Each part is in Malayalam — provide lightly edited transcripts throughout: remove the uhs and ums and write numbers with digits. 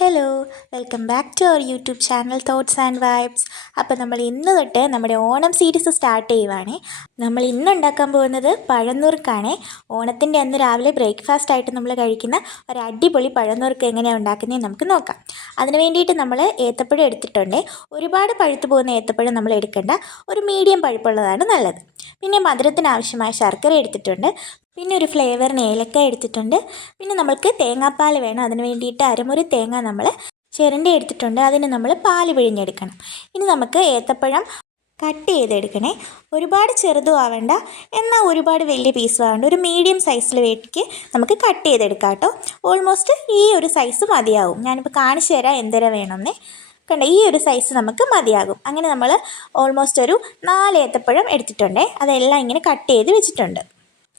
Hello, welcome back to our YouTube channel thoughts and vibes. അപ്പോൾ നമ്മൾ ഇന്ന് തൊട്ട് നമ്മുടെ ഓണം സീരീസ് സ്റ്റാർട്ട് ചെയ്യുവാണ്. നമ്മൾ ഇന്ന് ഉണ്ടാക്കാൻ പോകുന്നത് പഴന്നുറുക്കാണ്. ഓണത്തിൻ്റെ അന്ന് രാവിലെ ബ്രേക്ക്ഫാസ്റ്റ് ആയിട്ട് നമ്മൾ കഴിക്കുന്ന ഒരു അടിപൊളി പഴന്നുറുക്ക് എങ്ങനെയാണ് ഉണ്ടാക്കുന്നത് നമുക്ക് നോക്കാം. അതിന് വേണ്ടിയിട്ട് നമ്മൾ ഏത്തപ്പഴം എടുത്തിട്ടുണ്ട്. ഒരുപാട് പഴുത്തു പോകുന്ന ഏത്തപ്പഴം നമ്മൾ എടുക്കേണ്ട, ഒരു മീഡിയം പഴുപ്പുള്ളതാണ് നല്ലത്. പിന്നെ മധുരത്തിന് ആവശ്യമായ ശർക്കര എടുത്തിട്ടുണ്ട്. പിന്നെ ഒരു ഫ്ലേവറിന് ഏലക്ക എടുത്തിട്ടുണ്ട്. പിന്നെ നമ്മൾക്ക് തേങ്ങാപ്പാൽ വേണം. അതിന് വേണ്ടിയിട്ട് അരമുറി തേങ്ങ നമ്മൾ ചിരണ്ടി എടുത്തിട്ടുണ്ട്. അതിന് നമ്മൾ പാല് പിഴിഞ്ഞെടുക്കണം. ഇനി നമുക്ക് ഏത്തപ്പഴം കട്ട് ചെയ്തെടുക്കണേ. ഒരുപാട് ചെറുതും ആവേണ്ട, എന്നാൽ ഒരുപാട് വലിയ പീസും ആവേണ്ട, ഒരു മീഡിയം സൈസിൽ വേണ്ടിക്ക് നമുക്ക് കട്ട് ചെയ്തെടുക്കാം കേട്ടോ. ഓൾമോസ്റ്റ് ഈ ഒരു സൈസ് മതിയാവും. ഞാനിപ്പോൾ കാണിച്ചു തരാം എന്തര വേണമെന്ന്. കണ്ട, ഈ ഒരു സൈസ് നമുക്ക് മതിയാകും. അങ്ങനെ നമ്മൾ ഓൾമോസ്റ്റ് ഒരു 4 ഏത്തപ്പഴം എടുത്തിട്ടുണ്ട്. അതെല്ലാം ഇങ്ങനെ കട്ട് ചെയ്ത് വെച്ചിട്ടുണ്ട്.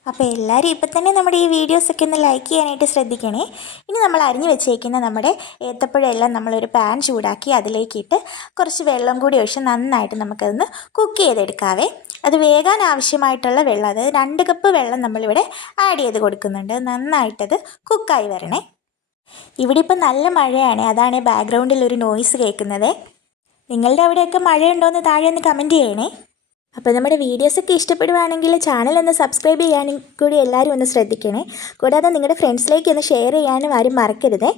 അപ്പോൾ എല്ലാവരും ഇപ്പം തന്നെ നമ്മുടെ ഈ വീഡിയോസൊക്കെ ഒന്ന് ലൈക്ക് ചെയ്യാനായിട്ട് ശ്രദ്ധിക്കണേ. ഇനി നമ്മൾ അരിഞ്ഞു വെച്ചേക്കുന്ന നമ്മുടെ ഏത്തപ്പഴം എല്ലാം നമ്മളൊരു പാൻ ചൂടാക്കി അതിലേക്കിട്ട് കുറച്ച് വെള്ളം കൂടി ഒഴിച്ച് നന്നായിട്ട് നമുക്കതൊന്ന് കുക്ക് ചെയ്തെടുക്കാവേ. അത് വേകാൻ ആവശ്യമായിട്ടുള്ള വെള്ളം, അതായത് 2 കപ്പ് വെള്ളം നമ്മളിവിടെ ആഡ് ചെയ്ത് കൊടുക്കുന്നുണ്ട്. നന്നായിട്ടത് കുക്കായി വരണേ. ഇവിടെ ഇപ്പം നല്ല മഴയാണ്, അതാണ് ബാക്ക്ഗ്രൗണ്ടിൽ ഒരു നോയ്സ് കേൾക്കുന്നത്. നിങ്ങളുടെ അവിടെയൊക്കെ മഴയുണ്ടോയെന്ന് താഴെ ഒന്ന് കമൻറ്റ് ചെയ്യണേ. അപ്പോൾ നമ്മുടെ വീഡിയോസൊക്കെ ഇഷ്ടപ്പെടുവാണെങ്കിൽ ചാനൽ ഒന്ന് സബ്സ്ക്രൈബ് ചെയ്യാനും കൂടി എല്ലാവരും ഒന്ന് ശ്രദ്ധിക്കണേ. കൂടാതെ നിങ്ങളുടെ ഫ്രണ്ട്സിലേക്ക് ഒന്ന് ഷെയർ ചെയ്യാനും ആരും മറക്കരുത്.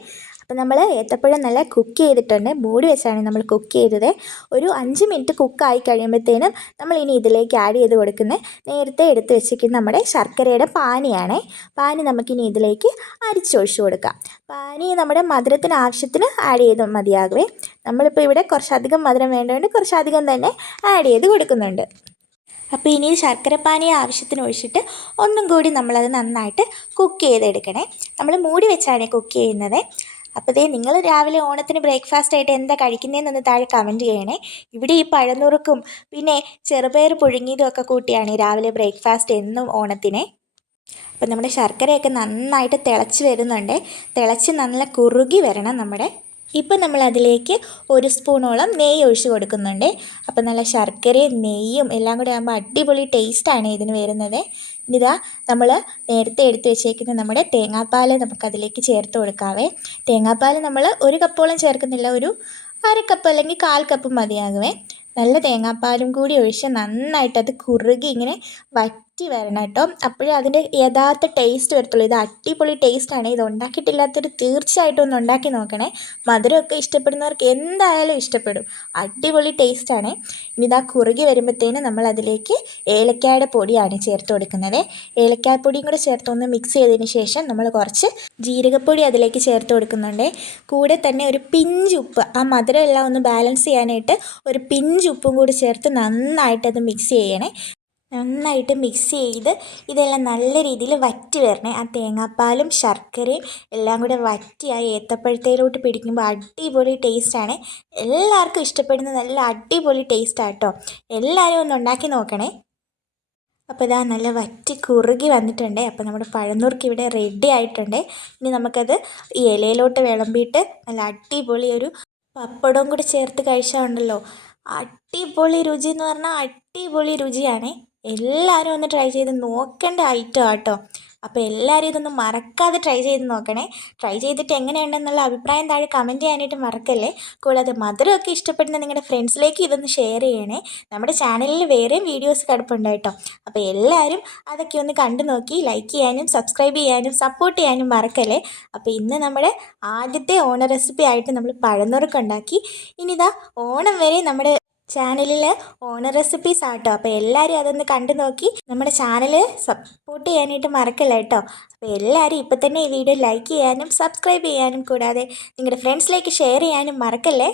അപ്പോൾ നമ്മൾ ഏത്തപ്പഴം നല്ല കുക്ക് ചെയ്തിട്ടുണ്ട്. മൂടി വെച്ചാണ് നമ്മൾ കുക്ക് ചെയ്തത്. ഒരു 5 മിനിറ്റ് കുക്കായി കഴിയുമ്പോഴത്തേനും നമ്മൾ ഇനി ഇതിലേക്ക് ആഡ് ചെയ്ത് കൊടുക്കുന്നത് നേരത്തെ എടുത്ത് വെച്ചിരിക്കുന്ന നമ്മുടെ ശർക്കരയുടെ പാനിയാണ്. പാനി നമുക്കിനി ഇതിലേക്ക് അരിച്ചൊഴിച്ച് കൊടുക്കാം. പാനി നമ്മുടെ മധുരത്തിന് ആവശ്യത്തിന് ആഡ് ചെയ്ത് മതിയാകുമേ. നമ്മളിപ്പോൾ ഇവിടെ കുറച്ചധികം മധുരം വേണ്ടതുകൊണ്ട് കുറച്ചധികം തന്നെ ആഡ് ചെയ്ത് കൊടുക്കുന്നുണ്ട്. അപ്പോൾ ഇനി ശർക്കരപ്പാനി ആവശ്യത്തിന് ഒഴിച്ചിട്ട് ഒന്നും കൂടി നമ്മളത് നന്നായിട്ട് കുക്ക് ചെയ്തെടുക്കണേ. നമ്മൾ മൂടി വെച്ചാണ് കുക്ക് ചെയ്യുന്നത്. അപ്പോൾ നിങ്ങൾ രാവിലെ ഓണത്തിന് ബ്രേക്ക്ഫാസ്റ്റ് ആയിട്ട് എന്താ കഴിക്കുന്നതെന്നൊന്ന് താഴെ കമൻറ്റ് ചെയ്യണേ. ഇവിടെ ഈ പഴനുറുക്കും പിന്നെ ചെറുപയർ പുഴുങ്ങിയതും ഒക്കെ കൂട്ടിയാണ് രാവിലെ ബ്രേക്ക്ഫാസ്റ്റ് എന്നും ഓണത്തിന്. അപ്പോൾ നമ്മുടെ ശർക്കരയൊക്കെ നന്നായിട്ട് തിളച്ച് വരുന്നുണ്ട്. തിളച്ച് നല്ല കുറുകി വരണം നമ്മുടെ. ഇപ്പം നമ്മൾ അതിലേക്ക് 1 സ്പൂണോളം നെയ്യ് ഒഴിച്ച് കൊടുക്കുന്നുണ്ട്. അപ്പോൾ നല്ല ശർക്കരയും നെയ്യും എല്ലാം കൂടെ ആകുമ്പോൾ അടിപൊളി ടേസ്റ്റാണ് ഇതിന് വരുന്നത്. ഇനിതാ നമ്മൾ നേരത്തെ എടുത്ത് വെച്ചേക്കുന്ന നമ്മുടെ തേങ്ങാപ്പാൽ നമുക്കതിലേക്ക് ചേർത്ത് കൊടുക്കാവേ. തേങ്ങാപ്പാൽ നമ്മൾ 1 കപ്പോളം ചേർക്കുന്നില്ല, ഒരു 1/2 കപ്പ് അല്ലെങ്കിൽ 1/4 കപ്പ് മതിയാകുമേ. നല്ല തേങ്ങാപ്പാലും കൂടി ഒഴിച്ച് നന്നായിട്ടത് കുറുകി ഇങ്ങനെ വറ്റി വരണം കേട്ടോ. അപ്പോഴേ അതിൻ്റെ യഥാർത്ഥ ടേസ്റ്റ് വരത്തുള്ളൂ. ഇത് അടിപൊളി ടേസ്റ്റാണ്. ഇത് ഉണ്ടാക്കിയിട്ടില്ലാത്തൊരു തീർച്ചയായിട്ടും ഒന്ന് ഉണ്ടാക്കി നോക്കണേ. മധുരമൊക്കെ ഇഷ്ടപ്പെടുന്നവർക്ക് എന്തായാലും ഇഷ്ടപ്പെടും. അടിപൊളി ടേസ്റ്റാണ്. ഇനി ഇതാ കുറുകി വരുമ്പോഴത്തേനും നമ്മൾ അതിലേക്ക് ഏലക്കായുടെ പൊടിയാണ് ചേർത്ത് കൊടുക്കുന്നത്. ഏലക്കാപ്പൊടിയും കൂടെ ചേർത്തൊന്ന് മിക്സ് ചെയ്തതിന് ശേഷം നമ്മൾ കുറച്ച് ജീരകപ്പൊടി അതിലേക്ക് ചേർത്ത് കൊടുക്കുന്നുണ്ട്. കൂടെ തന്നെ ഒരു പിഞ്ച് ഉപ്പ്, ആ മധുരം എല്ലാം ഒന്ന് ബാലൻസ് ചെയ്യാനായിട്ട് ഒരു പിഞ്ച് ഉപ്പും കൂടി ചേർത്ത് നന്നായിട്ടത് മിക്സ് ചെയ്യണേ. നന്നായിട്ട് മിക്സ് ചെയ്ത് ഇതെല്ലാം നല്ല രീതിയിൽ വറ്റി വരണേ. ആ തേങ്ങാപ്പാലും ശർക്കരയും എല്ലാം കൂടെ വറ്റി ആ ഏത്തപ്പഴത്തേലോട്ട് പിടിക്കുമ്പോൾ അടിപൊളി ടേസ്റ്റാണ്. എല്ലാവർക്കും ഇഷ്ടപ്പെടുന്ന നല്ല അടിപൊളി ടേസ്റ്റാണ് കേട്ടോ. എല്ലാവരും ഒന്ന് ഉണ്ടാക്കി നോക്കണേ. അപ്പോൾ ഇതാ നല്ല വറ്റി കുറുകി വന്നിട്ടുണ്ട്. അപ്പോൾ നമ്മുടെ പഴനുറുക്ക് ഇവിടെ റെഡി ആയിട്ടുണ്ട്. ഇനി നമുക്കത് ഈ ഇലയിലോട്ട് വിളമ്പിയിട്ട് നല്ല അടിപൊളി ഒരു പപ്പടവും കൂടി ചേർത്ത് കഴിച്ചാൽ ഉണ്ടല്ലോ, അടിപൊളി രുചി എന്ന് പറഞ്ഞാൽ അടിപൊളി രുചിയാണ്. എല്ലാവരും ഒന്ന് ട്രൈ ചെയ്ത് നോക്കേണ്ട ഐറ്റം ആട്ടോ. അപ്പോൾ എല്ലാവരും ഇതൊന്ന് മറക്കാതെ ട്രൈ ചെയ്ത് നോക്കണേ. ട്രൈ ചെയ്തിട്ട് എങ്ങനെയുണ്ടെന്നുള്ള അഭിപ്രായം താഴെ കമൻറ്റ് ചെയ്യാനായിട്ട് മറക്കല്ലേ. കൂടാതെ മധുരമൊക്കെ ഇഷ്ടപ്പെടുന്ന നിങ്ങളുടെ ഫ്രണ്ട്സിലേക്ക് ഇതൊന്ന് ഷെയർ ചെയ്യണേ. നമ്മുടെ ചാനലിൽ വേറെയും വീഡിയോസ് കിടപ്പുണ്ട് കേട്ടോ. അപ്പോൾ എല്ലാവരും അതൊക്കെ ഒന്ന് കണ്ടു നോക്കി ലൈക്ക് ചെയ്യാനും സബ്സ്ക്രൈബ് ചെയ്യാനും സപ്പോർട്ട് ചെയ്യാനും മറക്കല്ലേ. അപ്പോൾ ഇന്ന് നമ്മുടെ ആദ്യത്തെ ഓണ റെസിപ്പി ആയിട്ട് നമ്മൾ പഴനുറുക്ക് ഉണ്ടാക്കി. ഇനിതാ ഓണം വരെ നമ്മുടെ ചാനലിൽ ഓണ റെസിപ്പീസ് ആട്ടോ. അപ്പോൾ എല്ലാവരും അതൊന്ന് കണ്ടു നോക്കി നമ്മുടെ ചാനൽ സപ്പോർട്ട് ചെയ്യാനായിട്ട് മറക്കല്ല കേട്ടോ. അപ്പോൾ എല്ലാവരും ഇപ്പം തന്നെ ഈ വീഡിയോ ലൈക്ക് ചെയ്യാനും സബ്സ്ക്രൈബ് ചെയ്യാനും കൂടാതെ നിങ്ങളുടെ ഫ്രണ്ട്സിലേക്ക് ഷെയർ ചെയ്യാനും മറക്കല്ലേ.